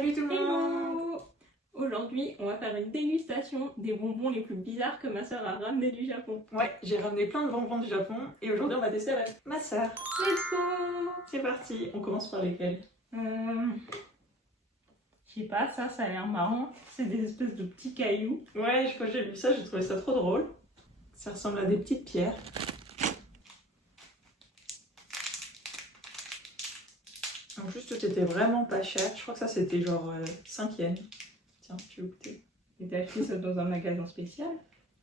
Salut tout le monde! Hello! Aujourd'hui, on va faire une dégustation des bonbons les plus bizarres que ma soeur a ramenés du Japon. Ouais, j'ai ramené plein de bonbons du Japon et aujourd'hui on va tester avec ma sœur. Let's go! C'est parti, on commence par lesquels? Je sais pas, ça a l'air marrant. C'est des espèces de petits cailloux. Ouais, quand j'ai vu ça, j'ai trouvé ça trop drôle. Ça ressemble à des petites pierres. En plus, tout était vraiment pas cher. Je crois que ça c'était genre 5 yens. Tiens, tu veux goûter? Et t'as acheté ça dans un magasin spécial?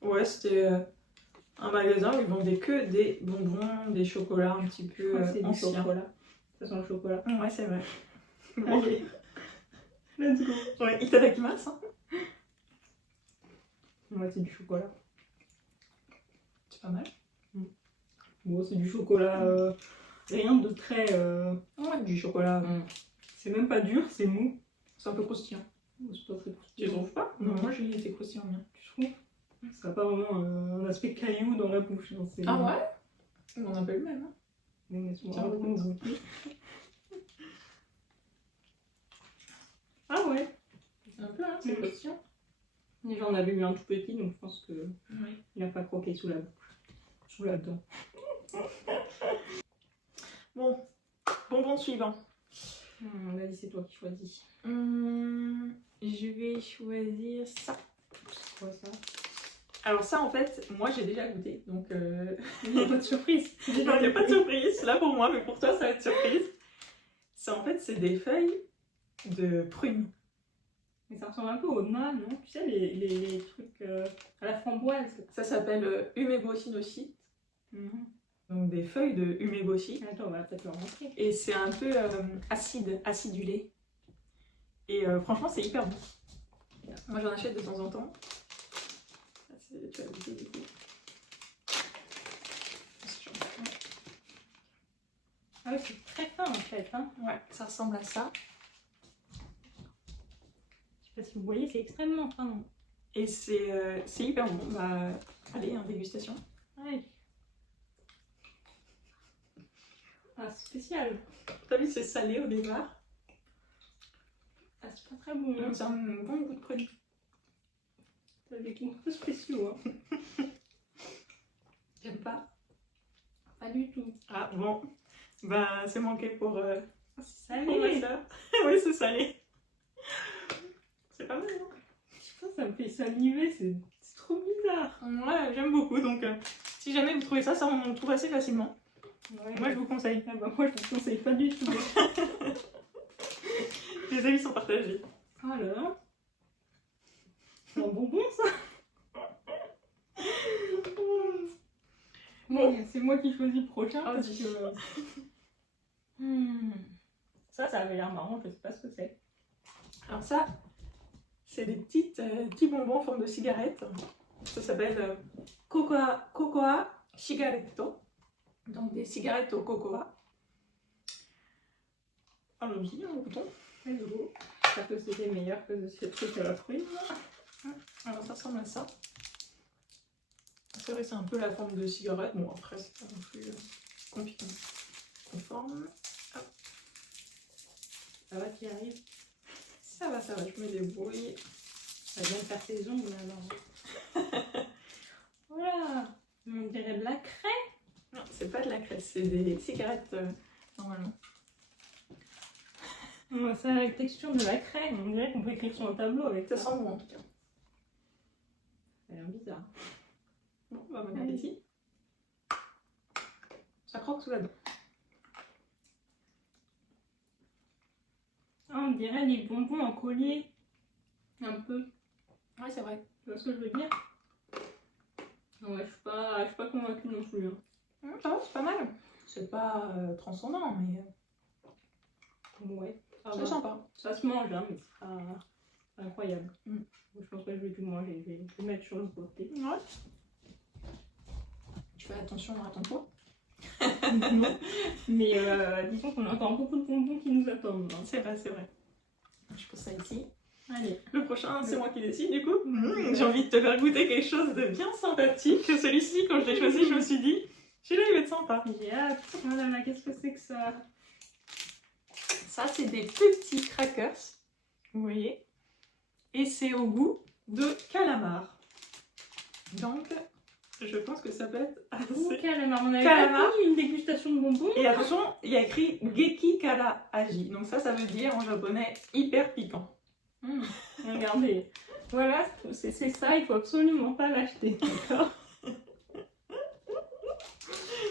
Ouais, c'était un magasin où ils vendaient que des bonbons, des chocolats un petit peu C'est du anciens. chocolat. Ça sent le chocolat. Ouais, c'est vrai. Bon, Allez. Let's go! ouais, itadakimasu, hein. Ouais, c'est du chocolat. C'est pas mal. Bon, c'est du chocolat. Rien de très. Ouais, du chocolat. C'est même pas dur, c'est mou. C'est un peu croustillant. C'est pas très Tu croustillant. trouves pas? Non. Moi j'ai été croustillant bien. Tu trouves? Ça n'a pas vraiment un aspect caillou dans la bouche. Hein. Ah ouais? On a pas eu le même. Hein. Mais Tiens, on va goûter. Ah ouais, C'est un peu, hein, c'est croustillant. j'en avais eu un tout petit, donc je pense qu'il Oui. n'a pas croqué sous la bouche. Sous la dent. Bon, bonbon suivant. Vas-y, c'est toi qui choisis. Je vais choisir ça. C'est quoi ça? Alors ça en fait, moi j'ai déjà goûté, donc Il n'y a pas de surprise. non, il n'y a pas de surprise, là pour moi, mais pour toi ça va être surprise. Ça en fait c'est des feuilles de prunes. Mais ça ressemble un peu aux noix, non? Tu sais, les trucs à la framboise. Ça s'appelle umeboshi no shi, Mhm. donc des feuilles de umeboshi. Attends, on va peut-être le rentrer. Et c'est un peu acide, acidulé. Et franchement, c'est hyper bon. Moi, j'en achète de temps en temps. Tu vas goûter du coup. Ah oui, c'est très fin en fait. Hein. Ouais, ça ressemble à ça. Je sais pas si vous voyez, c'est extrêmement fin. Et c'est hyper bon. Bah, allez, hein, dégustation. Ouais. Ah, spécial. T'as vu, c'est salé au départ. Ah, c'est pas très bon. Hein. C'est un bon goût de prune. T'as des goûts un peu spéciaux. Hein. J'aime pas. Pas du tout. Ah bon. Bah, c'est manqué pour ma Salé. soeur. Oui, c'est salé. C'est pas mal, non? Putain, ça me fait saliver, c'est trop bizarre. Ouais, j'aime beaucoup. Donc, si jamais vous trouvez ça, ça on le trouve assez facilement. Ouais, Moi, je vous conseille. Ah bah, moi, je vous conseille pas du tout. Les avis sont partagés. Alors, c'est un bonbon ça. Bon, c'est moi qui choisis le prochain Oh, parce dis. que ça avait l'air marrant, je sais pas ce que c'est. Alors ça, c'est des petits bonbons en forme de cigarette. Ça s'appelle Cocoa Cigaretto. Donc des cigarettes au cocoa. Allons-y, un bouton. Let's go. J'espère que c'était meilleur que ce truc à la fruit. Alors ça ressemble à ça. C'est vrai, c'est un peu la forme de cigarette. Bon, après, c'est pas non plus conforme. Hop. Ça va qui arrive. Ça va, je me débrouille. Ça vient de faire ses ongles alors. Voilà. On dirait de la crème. Non, c'est pas de la crème, c'est des cigarettes normalement. Ouais, ça a la texture de la crème. On dirait qu'on peut écrire sur un tableau avec Ça ça. sent bon en tout cas. Ça a l'air bizarre. Bon, on va me mettre ici. Ça croque sous la dent. Ah, on dirait des bonbons en collier. Un peu. Ouais, c'est vrai. Tu vois ce que je veux dire? Ouais, je suis pas convaincue non plus. Hein. Ça va, c'est pas mal. C'est pas transcendant, mais Ouais. c'est sympa. Ça se mange, hein, mais c'est pas incroyable. Mm. Je pense pas que je vais tout manger. Je vais tout mettre sur le côté. Ouais. Tu fais attention à ton poids. Non. Mais disons qu'on a encore beaucoup de bonbons qui nous attendent. Hein. C'est vrai, c'est vrai. Je pose ça ici. Allez. Le prochain, c'est moi qui décide du coup. J'ai envie de te faire goûter quelque chose de bien sympathique. Celui-ci, quand je l'ai choisi, je me suis dit, celui-là, il va être sympa. J'ai hâte. Oh là là, qu'est-ce que c'est que ça? Ça, c'est des petits crackers. vous voyez. Et c'est au goût de calamar. Donc, je pense que ça peut être Ouh, assez... calamar. On avait Calamar. pas pris une dégustation de bonbons. Et attention, il y a écrit Geki Kara Aji. Donc ça veut dire en japonais hyper piquant. Regardez. Voilà, c'est ça, il faut absolument pas l'acheter, d'accord.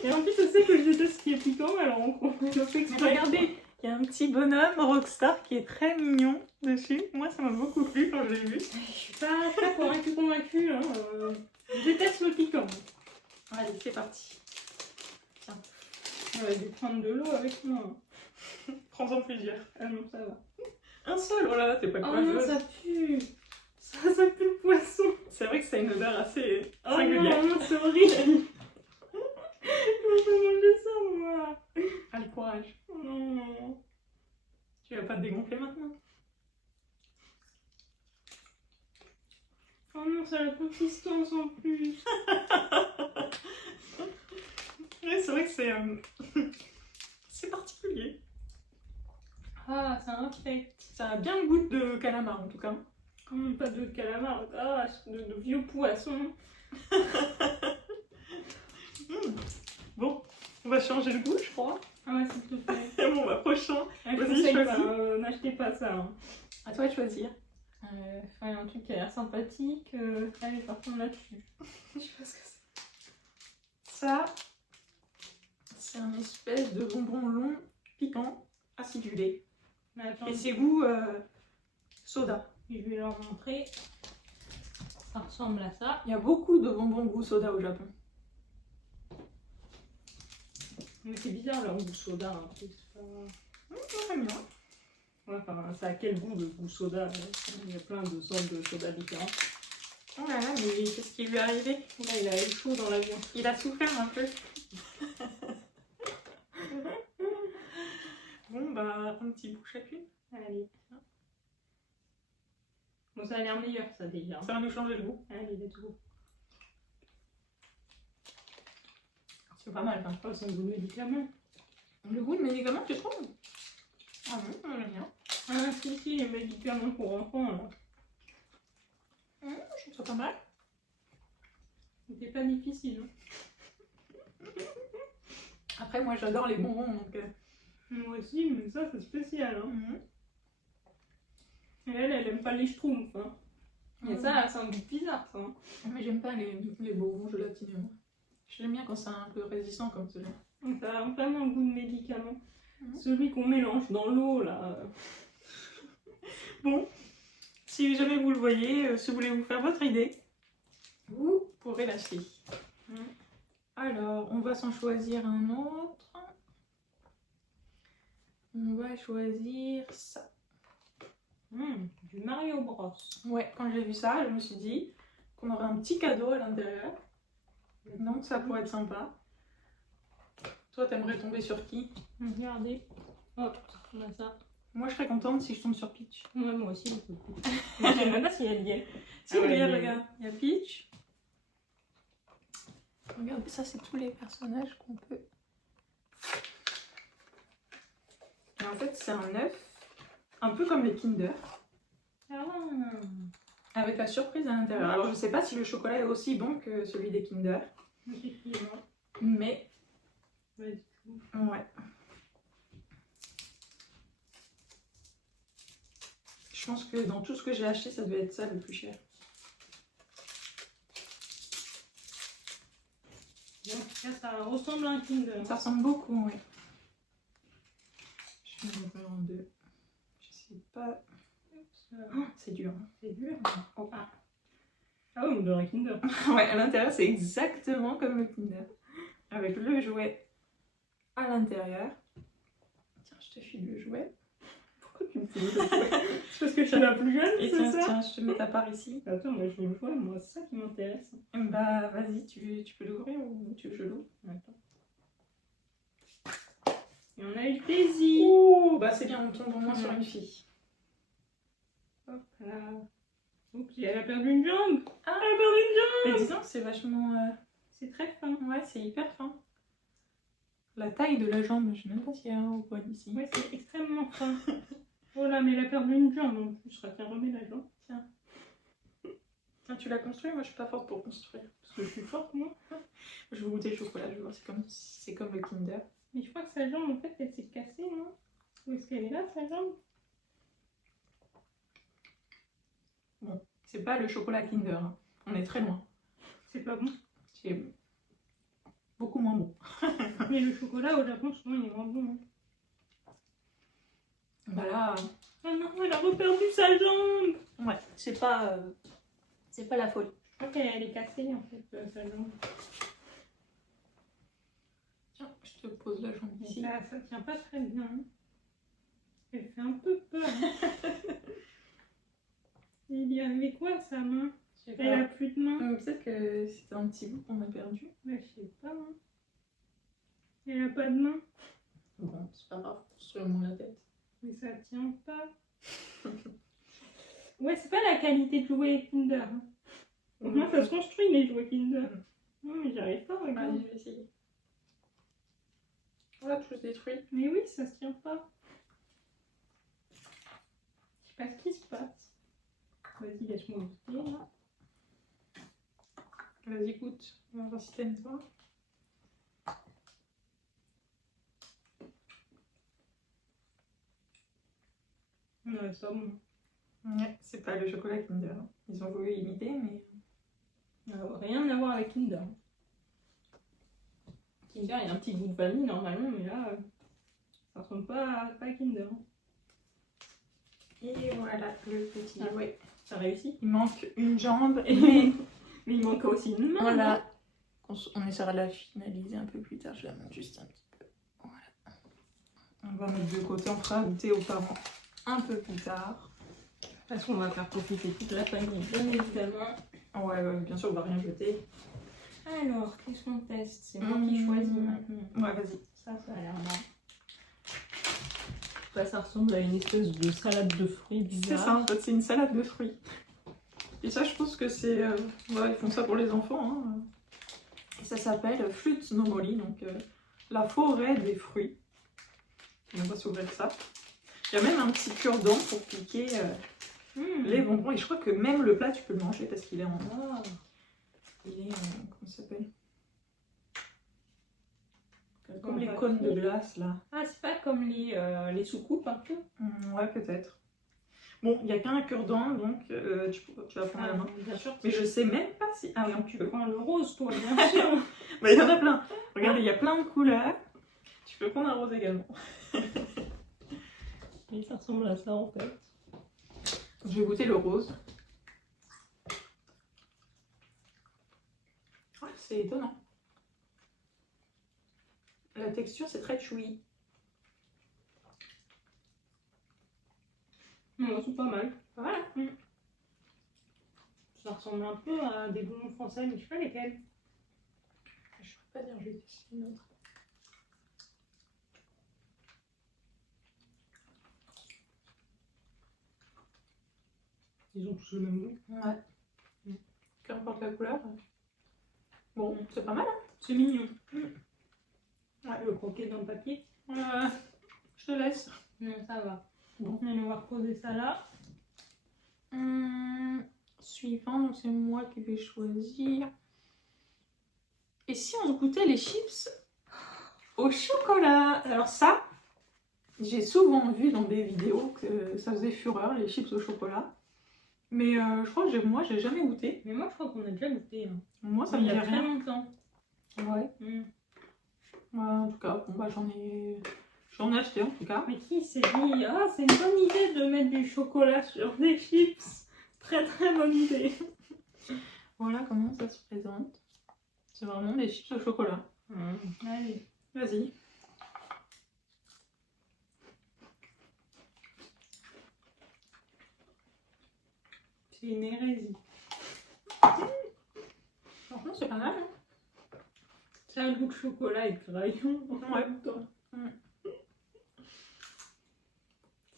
Et en plus, je sais que je déteste ce qui est piquant, alors on le fait Mais exprès. regardez, il y a un petit bonhomme Rockstar qui est très mignon dessus. Moi, ça m'a beaucoup plu quand je l'ai vu. Je suis pas très convaincue. Hein. Je déteste le piquant. Allez, c'est parti. Tiens, On va dû prendre de l'eau avec moi. prends-en plusieurs. Ah non, ça va. Un seul, oh là là, t'es pas Oh courageuse. non, ça pue. Ça pue le poisson. C'est vrai que ça a une odeur assez Oh singulière. non, c'est horrible. Je peux manger ça, moi. Allez, courage. Oh non. Tu vas pas te dégonfler maintenant. Oh non, ça a la consistance en plus. Oui, c'est vrai que c'est c'est particulier. Ah, ça infecte. Ça a bien le goût de calamar en tout cas. Pas de calamar, ah, de vieux poissons. Bon, on va changer le goût, je crois. Ah ouais, s'il te plaît. Et bon, bah, prochain. Je Vas-y, conseille choisis. pas, n'achetez pas ça. Hein. À toi de choisir. Enfin, un truc qui a l'air sympathique. Allez, par contre là-dessus. Je sais pas ce que c'est. Ça, c'est un espèce de bonbon long, piquant, acidulé. Mais attends, Et c'est goût soda. je vais leur montrer. Ça ressemble à ça. Il y a beaucoup de bonbons goût soda au Japon. Mais c'est bizarre leur goût soda. Hein. C'est pas... Très bien. Ouais, enfin, ça a quel goût de goût soda? Il y a plein de sortes de soda différents. Oh là là, mais qu'est-ce qui lui est arrivé? Là, il a eu chaud dans l'avion. Il a souffert un peu. Bon, bah, un petit bout chacune. Allez. Bon, ça a l'air meilleur, ça déjà. Ça va nous changer le goût. Allez, let's go. C'est pas mal, hein. Oh, c'est un goût de médicament. Le goût de médicament, tu trouves? Ah bon, on aime bien. Ah, si, les médicaments pour enfants, là. Je trouve ça pas mal. C'était pas difficile. Hein. Après, moi, j'adore les bonbons, donc... Moi aussi, mais ça, c'est spécial. Hein. Mhm. Et elle aime pas les schtroumpfs. Hein. Et ça, c'est un goût bizarre, ça. Hein. Mais j'aime pas les bonbons gélatineux. Moi. J'aime bien quand c'est un peu résistant comme celui-là. Ça a vraiment un goût de médicament. Mhm. Celui qu'on mélange dans l'eau, là. Bon, si jamais vous le voyez, si vous voulez vous faire votre idée, vous pourrez l'acheter. Alors, on va s'en choisir un autre. On va choisir ça. Du Mario Bros. Ouais, quand j'ai vu ça, je me suis dit qu'on aurait un petit cadeau à l'intérieur. Donc ça pourrait être sympa. Toi, t'aimerais tomber sur qui? Regardez. Hop, on a ça. Moi, je serais contente si je tombe sur Peach. Ouais, moi aussi, le coup. Moi, je sais même pas s'il y a le lien. Si, Ah ouais, regarde, mais- regarde. Il y a Peach. Regarde, ça, c'est tous les personnages qu'on peut... Et en fait, c'est un œuf, un peu comme les Kinder, Ah, avec la surprise à l'intérieur. Alors, je sais pas si le chocolat est aussi bon que celui des Kinder, effectivement. mais Ouais. ouais. Je pense que dans tout ce que j'ai acheté, ça devait être ça le plus cher. En tout cas, ça ressemble à un Kinder. Ça ressemble beaucoup, oui. Je vais l'ouvrir en deux. Je sais pas. Oh, c'est dur. C'est dur. Oh. Ah, ah oui, on dirait un Kinder. Ouais, à l'intérieur, c'est exactement comme le Kinder. Avec le jouet à l'intérieur. Tiens, je te file le jouet. Pourquoi tu me files le jouet? C'est parce que je suis la plus jeune, Et c'est tiens, ça? tiens, je te mets ta part ici. Attends, moi je veux le jouer, moi, c'est ça qui m'intéresse. Bah, vas-y, tu peux l'ouvrir ou tu veux que je l'ouvre? Attends. Et on a eu Daisy. Oh, bah c'est bien, on tombe au moins sur une fille. Hop là. Oups, elle a perdu une jambe. Ah, Elle a perdu une jambe. mais disons que c'est vachement... C'est très fin. Ouais, c'est hyper fin. La taille de la jambe, je sais même pas s'il y a un au poil ici. Ouais, c'est extrêmement fin. Oh là, mais elle a perdu une jambe en plus. Tiens, remets la jambe. Tiens. Ah, tu l'as construit? Moi, je suis pas forte pour construire. Parce que je suis forte, moi. Je vais goûter le chocolat, je vais voir. C'est comme le Kinder. Mais je crois que sa jambe, en fait, elle s'est cassée, non? Où est-ce qu'elle est là, sa jambe? Bon, c'est pas le chocolat Kinder. Hein. On est très loin. C'est pas bon. C'est beaucoup moins bon. Mais le chocolat au Japon, souvent, il est moins bon. Hein. Voilà. Oh non, elle a reperdu sa jambe. Ouais, c'est pas la folie. Je crois qu'elle est cassée, en fait, sa jambe. Tiens, je te pose la jambe Mais ici. ça tient pas très bien. Hein. Elle fait un peu peur. Hein. Il y avait quoi, sa main? Je sais pas. Elle a plus de main. Peut-être que c'était un petit bout qu'on a perdu. Ouais, je sais pas. Hein. Elle a pas de main. Bon, c'est pas grave, construis-moi la tête. Mais ça tient pas. Ouais, c'est pas la qualité de jouets Kinder. Hein. Moi, ça se construit les jouets Kinder. Non, mais j'y arrive pas, regarde. Allez, je vais essayer. Voilà, tout se détruit. Mais oui, ça se tient pas. Je sais pas ce qui se passe. Vas-y, laisse-moi goûter, là. Vas-y, goûte. On va voir si t'aimes pas. Ouais, ça bon. Ouais, c'est pas le chocolat Kinder. Ils ont voulu imiter, mais... Rien à voir avec Kinder. Kinder, il y a un petit goût de vanille normalement, mais là, ça ressemble pas à Kinder. Et voilà, le petit. Ah. Ouais. Ça réussit. Il manque une jambe, Mais mais il manque aussi une main. voilà. On essaiera de la finaliser un peu plus tard. Je la monte juste un petit peu. Voilà. On va mettre de côté. On fera goûter aux parents un peu plus tard. De toute façon, on va faire profiter toute la famille, bien évidemment. Ouais, bien sûr, on va rien jeter. Alors, qu'est-ce qu'on teste? C'est moi qui choisis maintenant. Ouais, vas-y. Ça a l'air bon. Ouais, ça ressemble à une espèce de salade de fruits bizarre. C'est ça, en fait, c'est une salade de fruits. Et ça, je pense que c'est... ouais, ils font ça pour les enfants. Hein. Et ça s'appelle Fruit no Mori, donc la forêt des fruits. On va s'ouvrir ça. Il y a même un petit cure-dent pour piquer les bonbons. Et je crois que même le plat, tu peux le manger parce qu'il est en... Ah. Il est en... Comment ça s'appelle? Comme les cônes de glace, là. Ah, c'est pas comme les soucoupes un peu? Ouais, peut-être. Bon, il n'y a qu'un cure-dent, donc tu vas prendre la main. Bien sûr. Mais je sais même pas si... Ah oui, Tu prends le rose, toi, bien sûr. Bah, il y en a plein. Regardez, il y a plein de couleurs. Tu peux prendre un rose également. Et ça ressemble à ça, en fait. Je vais goûter le rose. Ah, c'est étonnant. La texture, c'est très chewy. Non, c'est pas mal. Voilà. Ça ressemble un peu à des bonbons français, mais je sais pas lesquels. Je ne peux pas dire, je vais tester une autre. Ils ont tous le même goût. Ouais. Qu'importe la couleur. Bon, c'est pas mal. Hein. C'est mignon. Ouais, le croquer dans le papier. Je te laisse. Non, ça va. Bon, on va reposer ça là. Suivant, donc c'est moi qui vais choisir. Et si on goûtait les chips au chocolat? Alors ça, j'ai souvent vu dans des vidéos que ça faisait fureur, les chips au chocolat. Mais je crois que moi, j'ai jamais goûté. Mais moi, je crois qu'on a déjà goûté. Hein. Moi, ça il me y dit a très rien. longtemps. Ouais. En tout cas, bon, bah, j'en ai acheté en tout cas. Mais qui s'est dit, ah, c'est une bonne idée de mettre du chocolat sur des chips. Très très bonne idée. Voilà comment ça se présente. C'est vraiment des chips au chocolat. Allez. Vas-y. C'est une hérésie. Franchement, c'est pas mal. Hein. Ça a le goût de chocolat et de crayon. Ouais.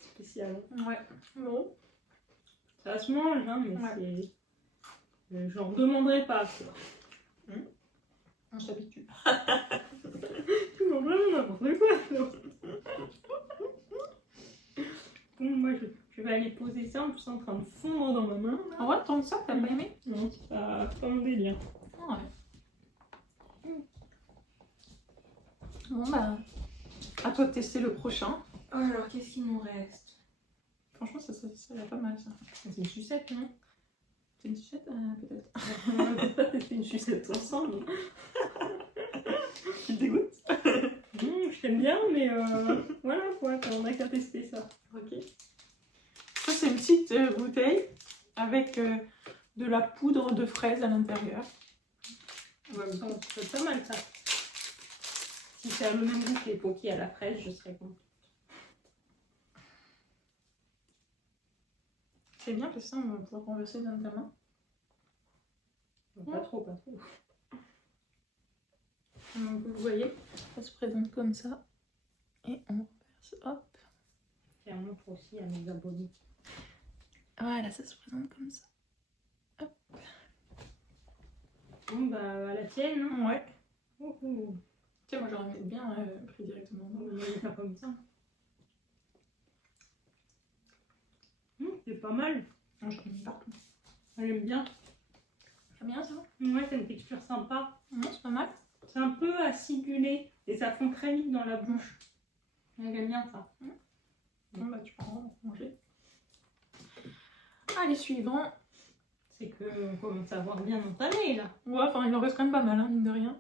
Spécial. Ouais. Bon. Ça se mange, hein, mais Ouais. c'est... J'en demanderai pas, quoi. On s'habitue. Tu manges vraiment n'importe quoi, non. Bon, moi, je vais aller poser ça. En plus, c'est en train de fondre dans ma main. Ah ouais, tant que ça, t'as pas aimé? Non, c'est pas mon délire. Ah ouais. Bon bah, à toi de tester le prochain. Alors, qu'est-ce qu'il nous reste? Franchement, ça a l'air pas mal ça. C'est une sucette, non? C'est une sucette peut-être. On va peut-être pas tester une sucette ensemble. Tu te dégoûtes? Je t'aime bien, mais voilà quoi, on a qu'à tester ça. Ok. Ça, c'est une petite bouteille avec de la poudre de fraise à l'intérieur. Ouais, ça serait pas mal ça. Si c'est le même goût que les Pocky à la fraise, je serais contente. C'est bien parce que ça, on va pouvoir renverser dans ta main. Pas trop, pas trop. Donc, vous voyez, ça se présente comme ça. Et on renverse, hop. Et on montre aussi à nos abonnés. Voilà, ça se présente comme ça. Hop. Bon bah à la tienne, hein. Ouais. Ouhou. Tiens, moi j'aurais bien pris directement. On va faire comme ça. C'est pas mal. Moi, je mets partout. J'aime bien. C'est bien ça? Ouais, c'est une texture sympa. Non, c'est pas mal. C'est C'est un peu acidulé et ça fond très vite dans la bouche. J'aime bien ça. bon, bah tu peux en manger. Allez, suivant. C'est qu'on commence à voir bien entamé là. Ouais, enfin, il en reste quand même pas mal, hein, mine de rien.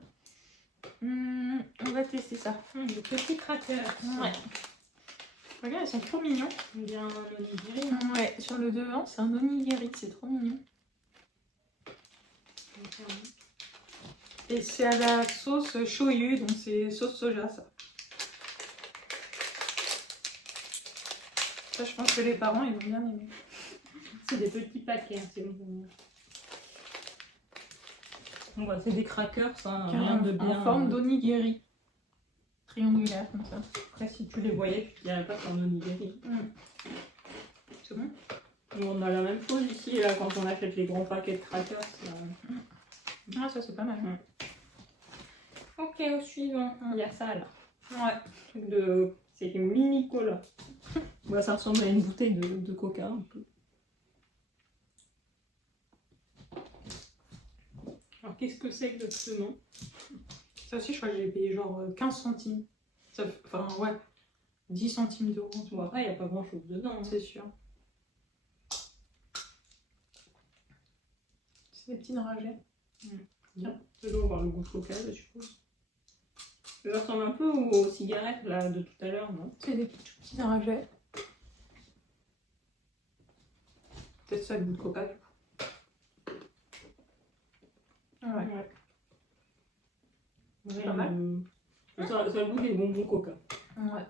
On va tester ça. Des petits crackers. Ouais. Regarde, ils sont trop mignons. On dirait un onigiri. Hein. Ouais, sur le devant, c'est un onigiri, c'est trop mignon. Et c'est à la sauce shoyu, donc c'est sauce soja, ça. Ça, je pense que les parents, ils vont bien aimer. C'est des petits paquets, hein, c'est bon. Bon, bah, c'est des crackers, ça, rien de bien. En forme d'onigiri. Triangulaire, comme ça. Après, si tu les voyais, tu dirais pas que c'est un onigiri. C'est bon? On a la même chose ici, là, quand on achète les grands paquets de crackers. Ah, ça, c'est pas mal. Ok, au suivant. Il y a ça, là. Ouais. C'est une mini cola. Bah, ça ressemble à une bouteille de coca, un peu. Alors, qu'est-ce que c'est exactement? Ça aussi, je crois que j'ai payé genre 15 centimes. Ça, enfin, ouais, 10 centimes d'euros. Bon, après, il n'y a pas grand-chose dedans. Hein. C'est sûr. C'est des petits dragées. Bien. Ça doit avoir le goût de coca, je suppose. Ça ressemble un peu aux cigarettes là, de tout à l'heure, non? C'est des petits dragées. Peut-être ça le goût de coca, du coup. Ouais. C'est pas mal. Ça a le goût des bonbons coca. Ouais.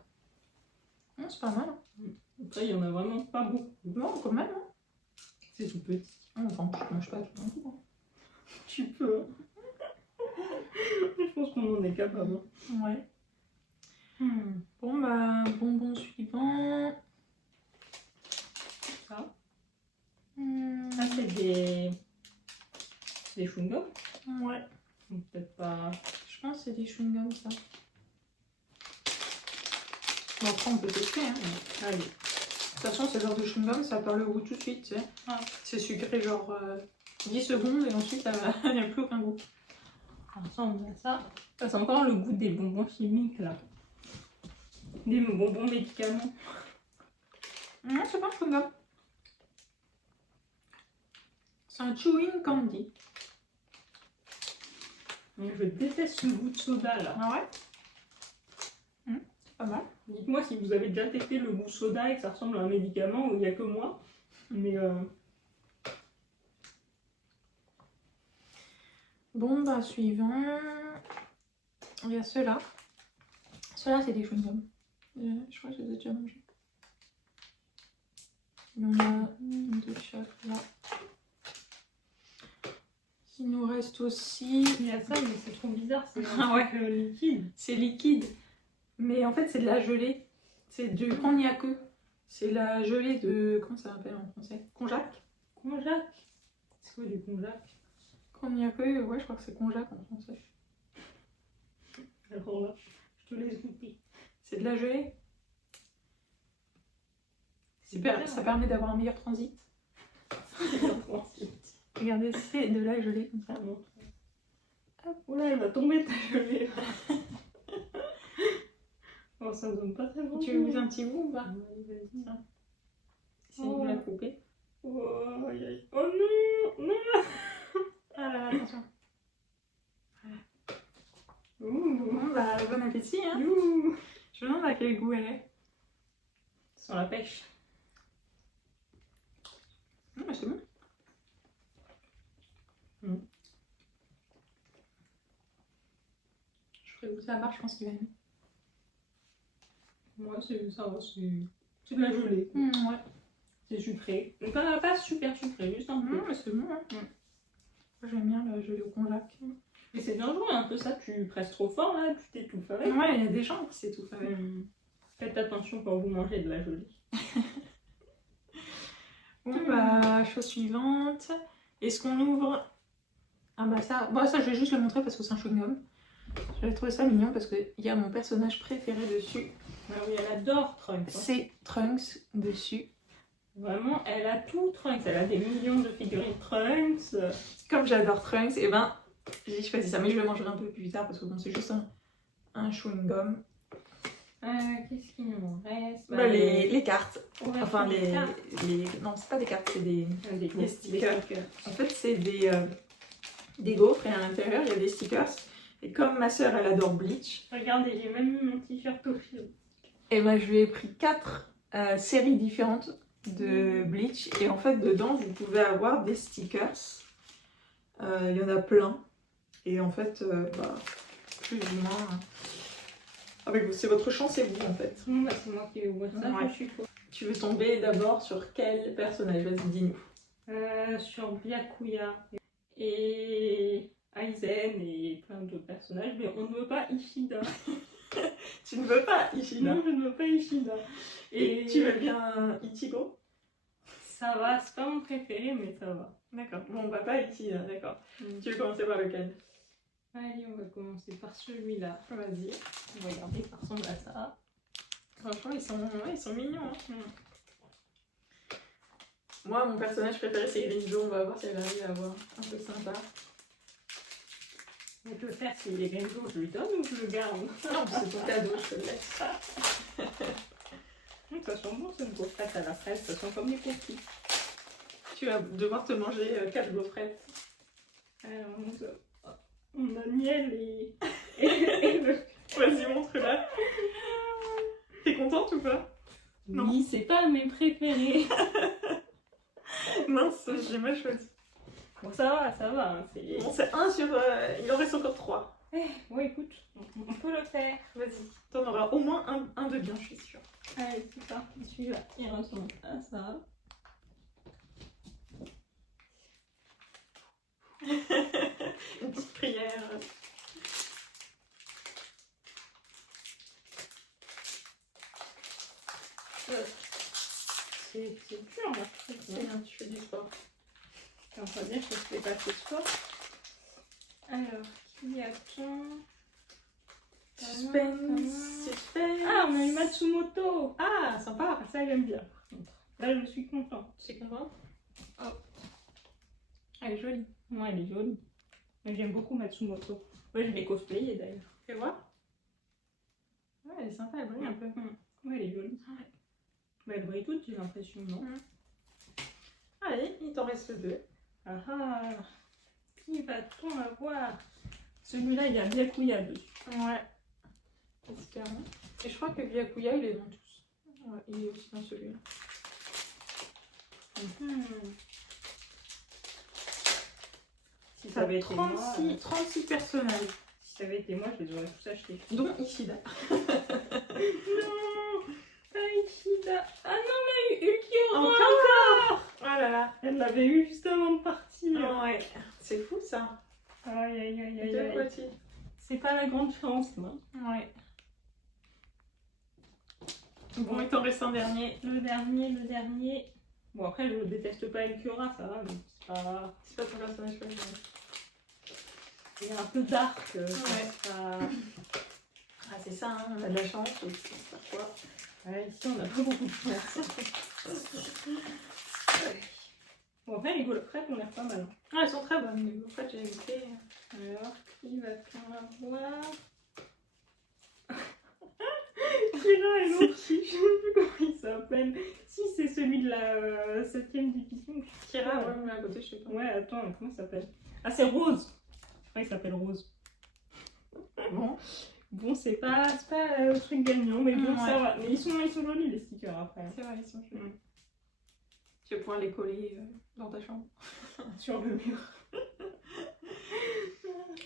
Non, c'est pas mal. Hein. Après, il y en a vraiment pas beaucoup. Non, quand même. Hein. C'est tout petit. Enfin, je mange pas tout non plus. Hein. Tu peux. Je pense qu'on en est capable. Ouais. Bon, bah, bonbon suivant. Ça. Ça, c'est des chewing-gums. Ouais. Peut-être pas. Je pense que c'est des chewing-gums, ça. Bon, après, on peut tester. Hein. Allez. De toute façon, ce genre de chewing-gum, ça perd le goût tout de suite. Tu sais. Ah. C'est sucré, genre 10 secondes, et ensuite, il n'y a plus aucun goût. Ça ressemble à ça. Ça, c'est encore le goût des bonbons chimiques, là. Des bonbons médicaments. Non, c'est pas un chewing-gum. C'est un chewing candy. Je déteste ce goût de soda, là. Ah ouais? C'est pas mal. Dites-moi si vous avez déjà testé le goût soda et que ça ressemble à un médicament ou il n'y a que moi. Mais Bon, bah, suivant. Il y a ceux-là. Ceux-là, c'est des chewing-gums. Je crois que je les ai déjà mangés. Il y en a une de chaque là. Il nous reste aussi. il y a ça, mais c'est trop bizarre. C'est Ah ouais. liquide. C'est liquide. Mais en fait, c'est de la gelée. C'est du cognac. C'est la gelée de. Comment ça s'appelle en français? Konjac. Konjac. C'est quoi du konjac? Cognac, ouais, je crois que c'est konjac en français. Alors là, je te laisse goûter. C'est de la gelée. Ça permet d'avoir un meilleur transit. Regardez, c'est de la gelée comme ça. Oula, elle va tomber ta gelée. Oh, ça donne pas très bon. Tu veux goûter un petit goût ou pas? C'est de la la couper. Oh, aïe, aïe. Oh non, non. Ah là là, attention. Ouh. Bah, bon appétit, hein. Ouh. Je me demande à quel goût elle est. Sans la pêche. Mais c'est bon. Je ferais goûter à Marc, je pense qu'il va aimer. Moi, ça va, c'est de la gelée. Ouais. C'est sucré. Mais pas super sucré, juste un peu. Mais c'est bon, hein. Moi, j'aime bien la gelée au konjac. Mais c'est dangereux un peu ça, tu presses trop fort là, tu t'étouffes avec. Ouais, il y a des gens qui s'étouffent avec. Faites attention quand vous mangez de la gelée. Bon, bah, chose suivante. Est-ce qu'on ouvre? Ah bah ça, je vais juste le montrer parce que c'est un chewing-gum. J'avais trouvé ça mignon parce qu'il y a mon personnage préféré dessus. Ah oui, elle adore Trunks. C'est Trunks dessus. Vraiment, elle a tout Trunks. Elle a des millions de figurines Trunks. Comme j'adore Trunks, et ben j'ai choisi ça. Mais je le mangerai un peu plus tard parce que bon, c'est juste un chewing-gum. Qu'est-ce qu'il nous reste? Bah, les cartes. Ouais, Enfin, les cartes. Non, c'est pas des cartes, c'est des stickers. Des stickers. En fait, c'est des gaufres et à l'intérieur, il y a des stickers. Et comme ma soeur, elle adore Bleach, Regardez, j'ai même mis mon t-shirt au fil. et ben je lui ai pris 4 séries différentes de Bleach. Et en fait, dedans, vous pouvez avoir des stickers. Il y en a plein. Et en fait, plus ou moins... c'est votre chance et vous, en fait. Bon, bah, c'est moi qui vais ouvrir ça. Ouais. Je suis faux. Tu veux tomber d'abord sur quel personnage? Vas-y, dis-nous. Sur Byakuya et Aizen et plein d'autres personnages, mais on ne veut pas Ishida. Tu ne veux pas Ishida? Non, je ne veux pas Ishida. Et tu veux bien Ichigo? Ça va, c'est pas mon préféré, mais ça va. D'accord. Bon, on va pas Ichigo, d'accord. Tu veux commencer par lequel? Allez, on va commencer par celui-là. Vas-y. Regardez, ça ressemble à ça. Franchement, ils sont mignons. Hein. Moi, mon personnage préféré, c'est Grinjo. On va voir si elle arrive à avoir un peu sympa. Mais je peux faire s'il est Grinjo, je lui donne ou je le garde? Non, c'est ton cadeau, je te le laisse. Ça sent bon, cette gaufrette à la fraise, ça sent comme des cookies. Tu vas devoir te manger 4 gaufrettes. Alors, on a miel et le... Vas-y, montre-la. T'es contente ou pas? Non. Oui, c'est pas mes préférés. Mince, j'ai mal choisi. Bon, ça va. Hein, bon, c'est 1 sur... il en reste encore 3. Bon, écoute, on peut le faire. Vas-y. T'en auras au moins un de bien, je suis sûre. Allez, c'est parti. Celui-là, il ressemble à ça. Une petite prière. C'est dur, là. C'est bien, tu fais du sport. On va dire que je fais pas de sport. Alors, qui a-t-on? Suspense. Ah, on a eu Matsumoto. Ah, sympa. Ça, j'aime bien, par contre. Là, je suis contente. Tu es contente? Oh. Elle est jolie. Ouais, elle est jolie. J'aime beaucoup Matsumoto. Ouais, je l'ai cosplayée d'ailleurs. Fais voir. Ouais, elle est sympa, elle brille un peu. Ouais, elle est jolie. Ouais. Mais elle brille toute, j'ai l'impression, non? Allez, il t'en reste 2. Ah ah. Qui va-t-on avoir? Celui-là, il y a Byakuya dessus. Ouais. Espérons. Et je crois que Byakuya, il est dans tous. Ouais, il est aussi dans celui-là. Si ça avait été moi, 36 personnages. Si ça avait été moi, je les aurais tous achetés. Dont Ishida. Non, pas Ishida. Ah non, mais Ukiura. Encore. Oh là là. Elle l'avait eu juste avant de partir. Ouais. C'est fou ça. Aïe aïe aïe aïe Deux aïe. moitiés. C'est pas la grande chance, non? Ouais. Bon, il t'en reste un dernier. Le dernier. Bon, après, je déteste pas Ukiura, ça va, mais c'est pas... C'est pas ton personnage préféré. Il est un peu dark. Ouais. Pas... Ah, c'est ça, hein, on a de la chance aussi, parfois. Ouais, ici, on a pas beaucoup de chance. Bon, après, les gaufrettes ont l'air pas mal. Ah, elles sont très bonnes, les gaufrettes, j'ai goûté. Alors, qui va bien avoir? Kira et l'autre, je sais plus comment il s'appelle. Si, c'est celui de la 7ème division. Kira, ouais, mais à côté, je sais pas. Ouais, attends, comment il s'appelle? Ah, c'est Rose. Je crois qu'il s'appelle Rose. Bon. Bon, c'est pas le truc gagnant, mais bon, Ouais. ça va. Mais ils sont jolis, les stickers, après. C'est vrai, ils sont jolis. Mm. Tu vas pouvoir les coller dans ta chambre. Sur le mur.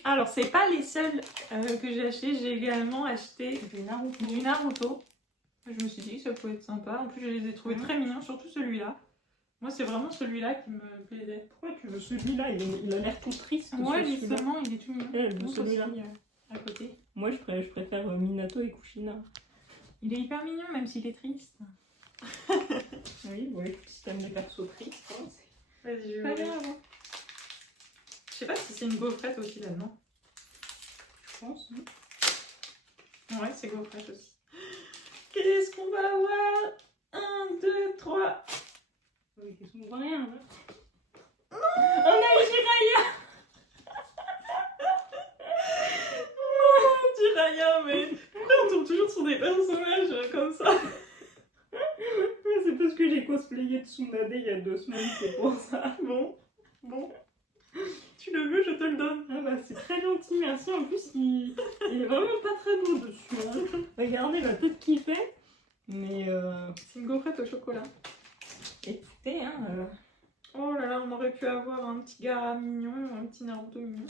Alors, c'est pas les seuls que j'ai achetés. J'ai également acheté du Naruto. Je me suis dit que ça pouvait être sympa. En plus, je les ai trouvés très mignons, surtout celui-là. Moi, c'est vraiment celui-là qui me plaisait. Pourquoi tu veux celui-là? Il a l'air tout triste. Ouais, celui-là. justement, il est tout mignon. Elle veut Moi, celui-là. aussi, à côté. Moi, je préfère Minato et Kushina. Il est hyper mignon, même s'il est triste. Oui, ouais, si t'aimes les persos tristes, hein, c'est Vas-y, je pas vais. grave. Je sais pas si c'est une gaufrette aussi là-dedans. Je pense. Ouais, c'est gaufrette aussi. Qu'est-ce qu'on va avoir? 1, 2, 3. Oui, qu'est-ce qu'on voit rien, là. On a eu Jiraya. Oh, Jiraya, mais pourquoi on tombe toujours sur des personnages comme ça? C'est parce que j'ai cosplayé Tsunade il y a 2 semaines, c'est pour ça. Bon. Tu le veux, je te le donne. Ah bah c'est très gentil, merci. En plus, il est vraiment pas très beau dessus. Hein. Regardez la tête qu'il fait. Mais C'est une gaufrette au chocolat. écoutez, hein, Oh là là, on aurait pu avoir un petit Gaara mignon, un petit Naruto mignon.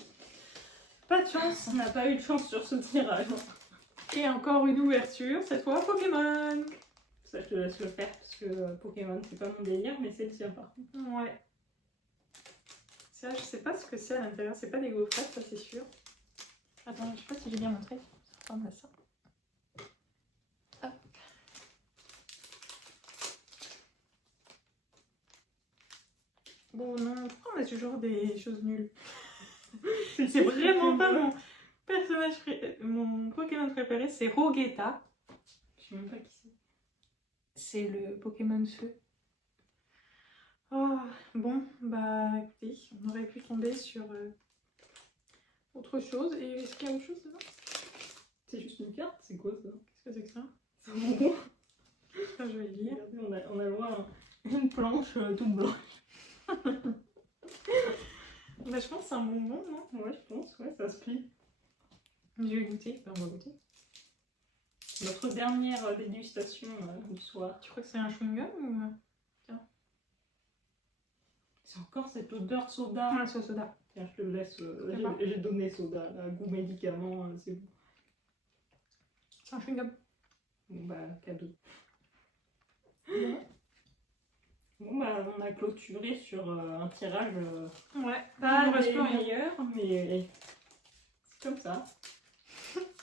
Pas de chance. on n'a pas eu de chance sur ce tirage. Et encore une ouverture, cette fois Pokémon. Ça, je te laisse le faire parce que Pokémon, c'est pas mon délire, mais c'est le tien par contre. Ouais. Ça, je sais pas ce que c'est à l'intérieur. C'est pas des gaufrettes, ça c'est sûr. Attends, je sais pas si j'ai bien montré. Ça ressemble à ça. Hop. Bon, non, pourquoi on a toujours des choses nulles? C'est vraiment pas mon personnage, mon Pokémon préféré, c'est Rogeta. Je sais même pas qui c'est. C'est le Pokémon feu. Oh, bon, bah écoutez, on aurait pu tomber sur autre chose. Et est-ce qu'il y a autre chose dedans? C'est juste une carte, c'est quoi ça? Qu'est-ce que c'est que ça? C'est un bonbon. Ça, je vais le lire. Regardez, on a le droit à une planche toute blanche. Bah, je pense que c'est un bonbon, non? Ouais, je pense, ouais, ça se plie. Je vais goûter. Bah, on va goûter. Notre dernière dégustation du soir. Tu crois que c'est un chewing-gum ou... C'est encore cette odeur soda. Ah, c'est au soda. Tiens, je te le laisse. D'accord. J'ai donné soda, là, goût médicament, c'est bon. C'est un chewing-gum. Bon bah, cadeau. Bon. Bon bah, on a clôturé sur un tirage Ouais, pas il nous reste des plus rien. meilleurs, mais c'est comme ça.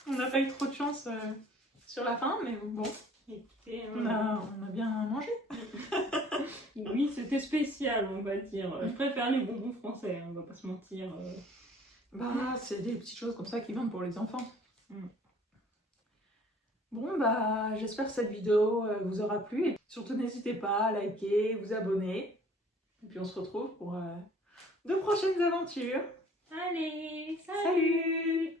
On n'a pas eu trop de chance sur la fin, mais bon, Écoutez, on a bien mangé. oui, c'était spécial, on va dire. Je préfère les bonbons français, hein, on va pas se mentir. Bah, c'est des petites choses comme ça qui vendent pour les enfants. Mm. Bon, bah, j'espère que cette vidéo vous aura plu. Et surtout, n'hésitez pas à liker, vous abonner. Et puis, on se retrouve pour de prochaines aventures. Allez, Salut!